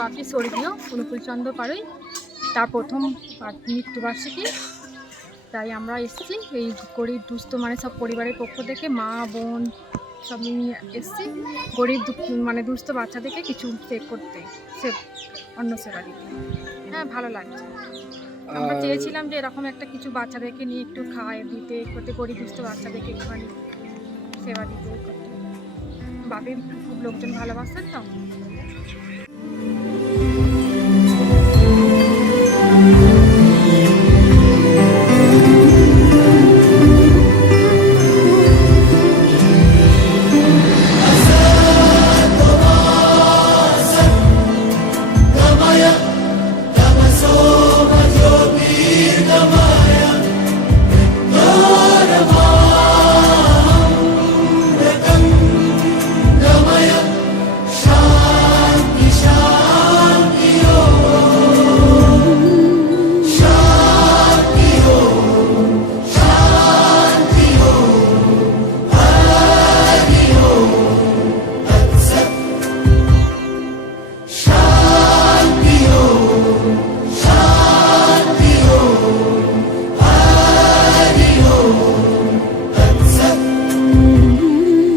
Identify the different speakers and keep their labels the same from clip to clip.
Speaker 1: বাকি স্বর্গীয় অনুকূলচন্দ্র পাড়ই তার প্রথম মৃত্যুবার্ষিকী। তাই আমরা এসেছি এই গরিব দুস্থ মানে সব পরিবারের পক্ষ থেকে মা বোন সব নিয়ে এসেছি। গরিব মানে দুস্থ বাচ্চাদেরকে কিছু সে করতে সে অন্য সেবা দিতে। হ্যাঁ ভালো লাগছে। আমরা চেয়েছিলাম যে এরকম একটা কিছু বাচ্চাদেরকে নিয়ে একটু খাওয়াই দিতে করতে গরিব দুস্থ বাচ্চাদেরকে একটুখানি সেবা দিতে করতে। বাকি খুব লোকজন ভালোবাসেন তো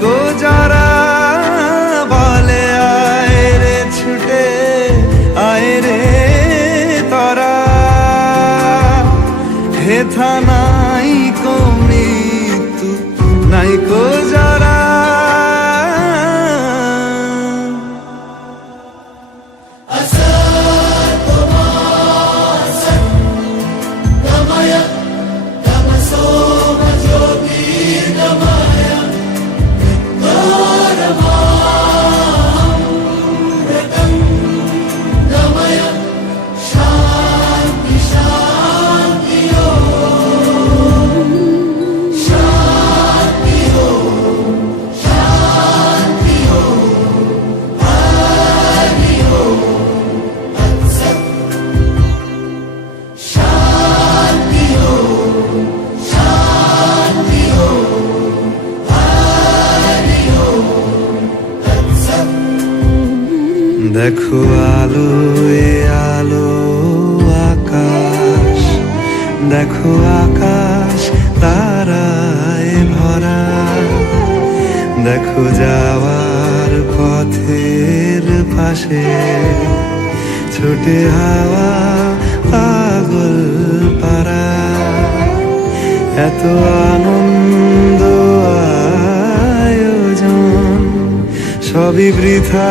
Speaker 2: কো যারা বলে, আয় রে, ছুটে, আয় রে, তারা। হে থানাই কো মৃত্যু, নাই কো যারা দেখো আলো আলো, আকাশ। দেখো আকাশ, তারায় ভরা। দেখো যাওয়ার পথের পাশে ছোটে হাওয়া, পাগল পারা এত আনন্দ, আয়োজন, সবই বৃথা।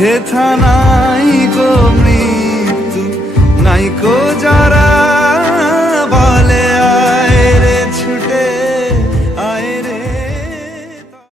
Speaker 2: হেথা নাই গো মৃত্যু নাই কো যারা